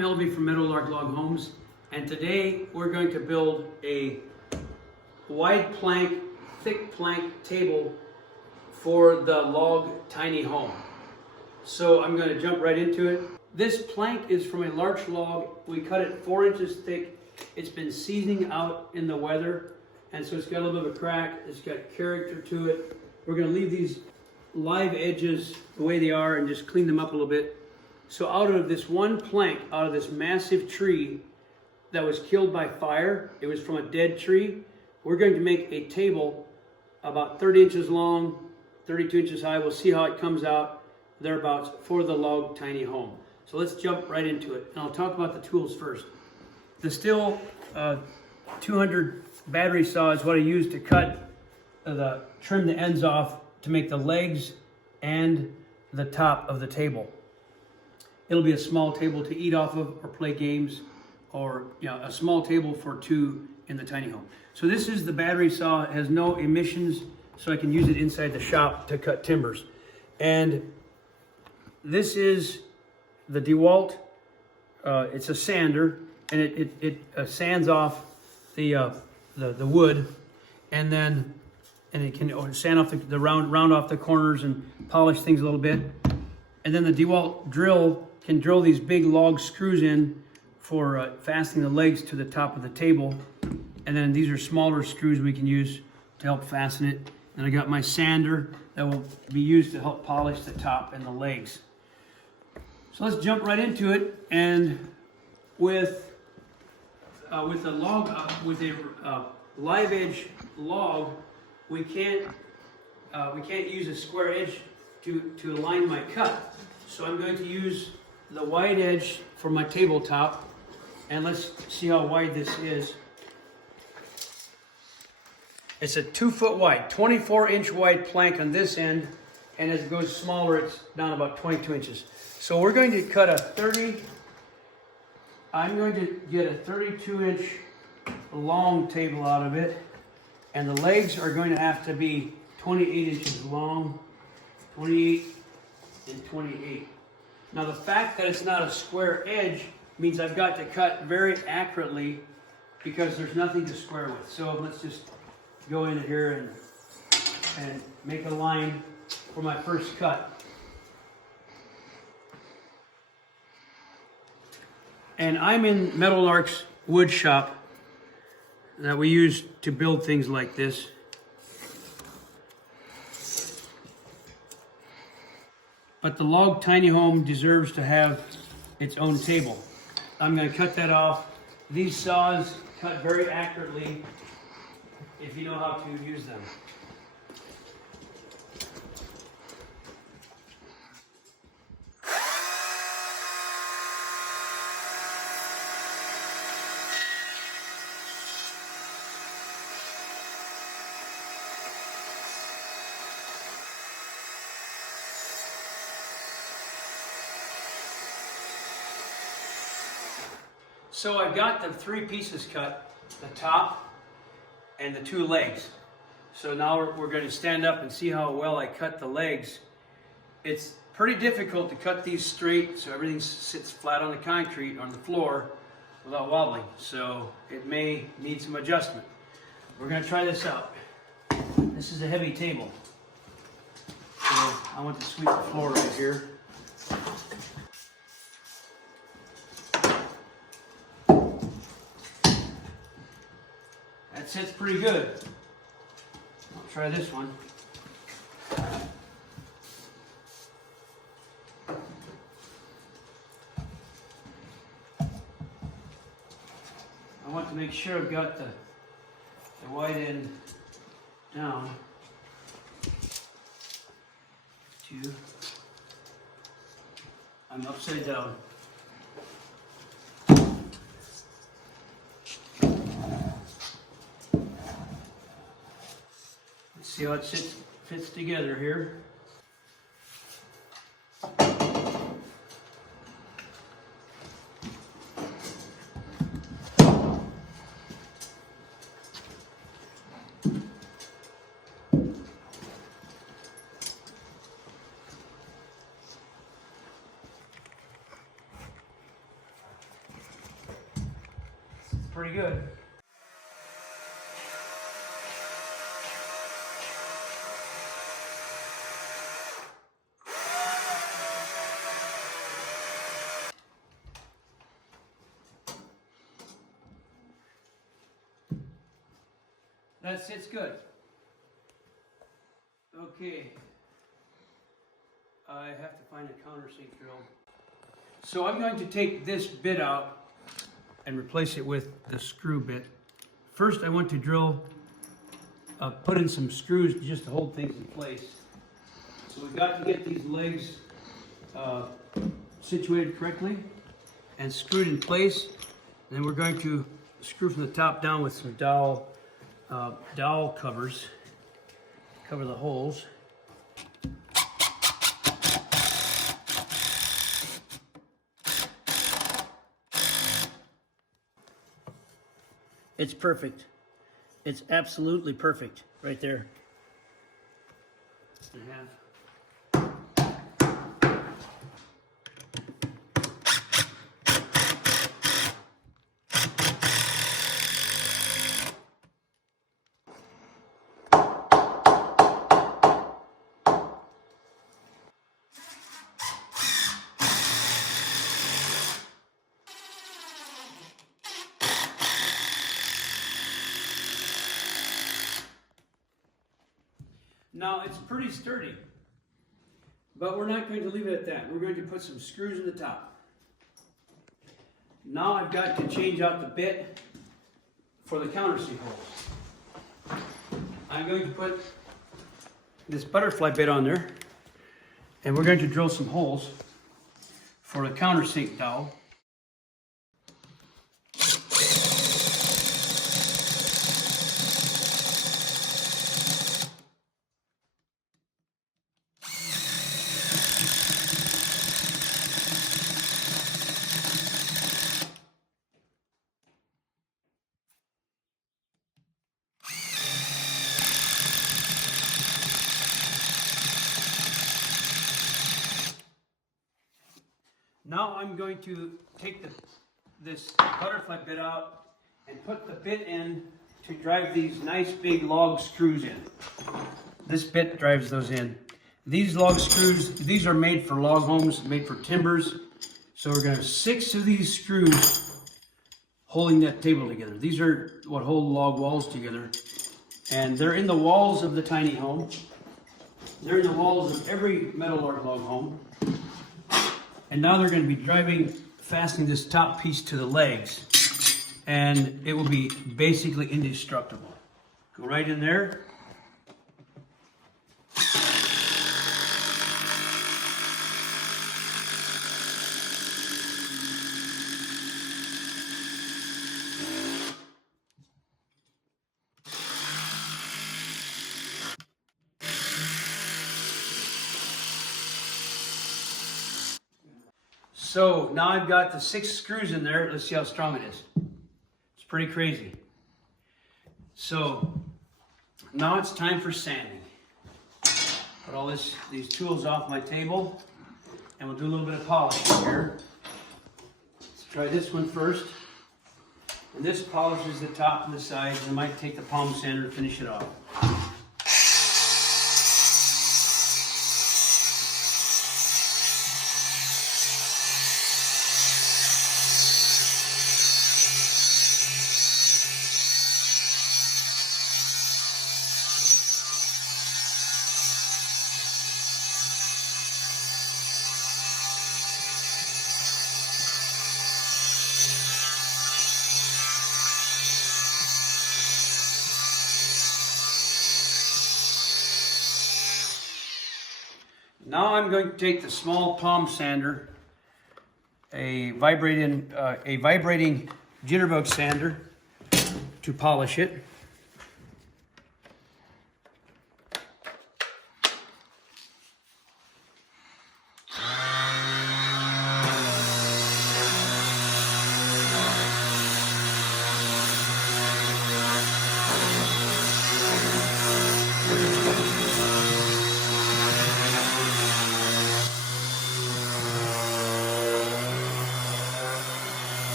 Elvie from Meadows Log Homes, and today we're going to build a wide plank, thick plank table for the log tiny home. So I'm going to jump right into it. This plank is from a large log. We cut it 4 inches thick. It's been seasoning out in the weather, and so it's got a little bit of a crack. It's got character to it. We're going to leave these live edges the way they are and just clean them up a little bit. So out of this one plank, out of this massive tree that was killed by fire, it was from a dead tree, we're going to make a table about 30 inches long, 32 inches high. We'll see how it comes out thereabouts for the log tiny home. So let's jump right into it. And I'll talk about the tools first. The Stihl 200 battery saw is what I use to trim the ends off to make the legs and the top of the table. It'll be a small table to eat off of or play games, or a small table for two in the tiny home. So this is the battery saw. It has no emissions, so I can use it inside the shop to cut timbers. And this is the DeWalt. It's a sander, and it sands off the wood, and it can sand off the round off the corners and polish things a little bit. And then the DeWalt drill can drill these big log screws in for fastening the legs to the top of the table. And then these are smaller screws we can use to help fasten it. And I got my sander that will be used to help polish the top and the legs. So let's jump right into it. And with a live edge log, we can't use a square edge to align my cut. So I'm going to use the wide edge for my tabletop, and let's see how wide this is. It's a 2 foot wide, 24-inch wide plank on this end, and as it goes smaller, it's down about 22 inches. So we're going to cut I'm going to get a 32-inch long table out of it, and the legs are going to have to be 28 inches long, 28 and 28. Now the fact that it's not a square edge means I've got to cut very accurately because there's nothing to square with. So let's just go in here and make a line for my first cut. And I'm in Meadowlark's wood shop that we use to build things like this. But the log tiny home deserves to have its own table. I'm going to cut that off. These saws cut very accurately if you know how to use them. So I've got the 3 pieces cut, the top and the 2 legs. So now we're going to stand up and see how well I cut the legs. It's pretty difficult to cut these straight so everything sits flat on the concrete, on the floor, without wobbling. So it may need some adjustment. We're going to try this out. This is a heavy table. So I want to sweep the floor right here. That sits pretty good. I'll try this one. I want to make sure I've got the wide end down. 2. I'm upside down. See how it fits together here. pretty good. That sits good. Okay. I have to find a countersink drill. So I'm going to take this bit out and replace it with the screw bit. First I want to drill, put in some screws just to hold things in place. So we've got to get these legs situated correctly and screwed in place. And then we're going to screw from the top down with some dowel covers, cover the holes. It's perfect. It's absolutely perfect right there. Now it's pretty sturdy, but we're not going to leave it at that. We're going to put some screws in the top. Now I've got to change out the bit for the countersink holes. I'm going to put this butterfly bit on there, and we're going to drill some holes for the countersink dowel. Now I'm going to take this butterfly bit out and put the bit in to drive these nice big log screws in. This bit drives those in. These log screws, these are made for log homes, made for timbers. So we're going to have 6 of these screws holding that table together. These are what hold log walls together. And they're in the walls of the tiny home. They're in the walls of every metal or log home. And now they're going to be fastening this top piece to the legs. And it will be basically indestructible. Go right in there. So now I've got the 6 screws in there. Let's see how strong it is. It's pretty crazy. So now it's time for sanding. Put all these tools off my table, and we'll do a little bit of polishing here. Let's try this one first. And this polishes the top and the sides. I might take the palm sander to finish it off. Now I'm going to take the small palm sander, a vibrating jitterbug sander, to polish it.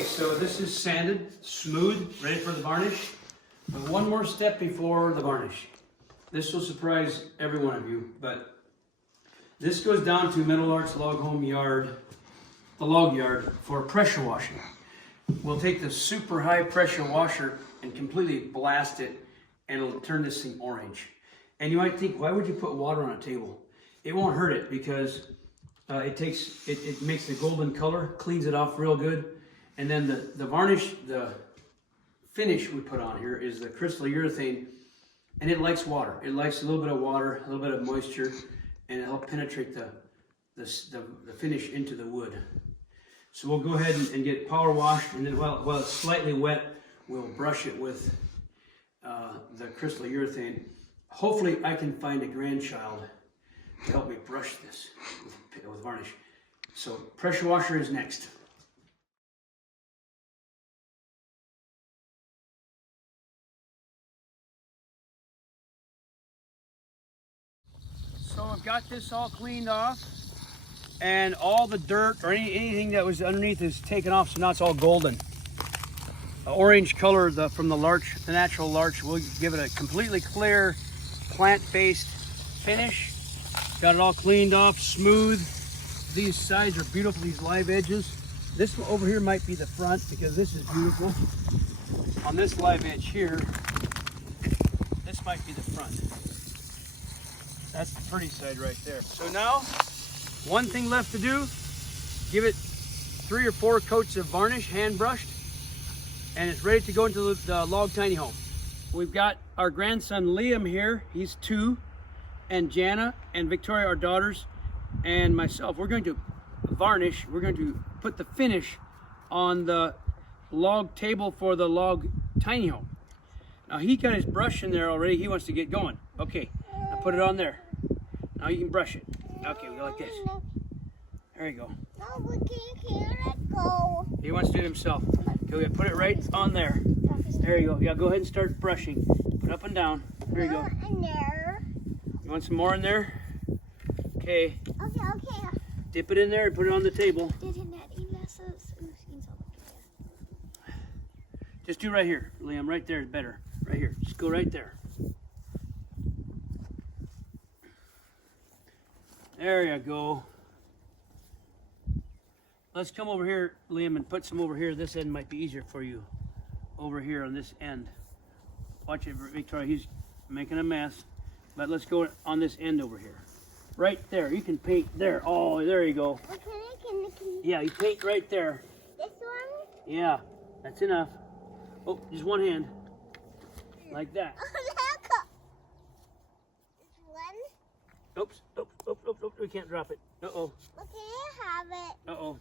Okay, so this is sanded, smooth, ready for the varnish. But one more step before the varnish. This will surprise every one of you, but this goes down to Meadows Log Home Yard, the log yard, for pressure washing. We'll take the super high pressure washer and completely blast it, and it'll turn this thing orange. And you might think, why would you put water on a table? It won't hurt it because it makes the golden color, cleans it off real good. And then the varnish, the finish we put on here is the Crystal Urethane, and it likes water. It likes a little bit of water, a little bit of moisture, and it'll penetrate the finish into the wood. So we'll go ahead and get power washed, and then while it's slightly wet, we'll brush it with the Crystal Urethane. Hopefully I can find a grandchild to help me brush this with varnish. So pressure washer is next. So I've got this all cleaned off, and all the dirt or anything that was underneath is taken off, so now it's all golden. Orange color from the larch, the natural larch, will give it a completely clear, plant-based finish. Got it all cleaned off, smooth. These sides are beautiful, these live edges. This one over here might be the front because this is beautiful. On this live edge here, this might be the front. That's the pretty side right there. So now, one thing left to do, give it 3 or 4 coats of varnish, hand brushed, and it's ready to go into the log tiny home. We've got our grandson Liam here, he's 2, and Janna and Victoria, our daughters, and myself. We're going to varnish, we're going to put the finish on the log table for the log tiny home. Now he got his brush in there already, he wants to get going. Okay, now put it on there. Now you can brush it. Okay, we go like this. There you go. No, we can't let go. He wants to do it himself. Okay, put it right on there. There you go. Yeah, go ahead and start brushing. Put up and down. There you go. In there. You want some more in there? Okay. Okay. Dip it in there and put it on the table. Just do right here, Liam. Right there is better. Right here. Just go right there. There you go. Let's come over here, Liam, and put some over here. This end might be easier for you. Over here on this end. Watch it, Victoria. He's making a mess. But let's go on this end over here. Right there. You can paint there. Oh, there you go. Yeah, you paint right there. This one? Yeah, that's enough. Oh, just one hand. Like that. Oops, we can't drop it. Uh-oh. Okay, I have it. Uh-oh.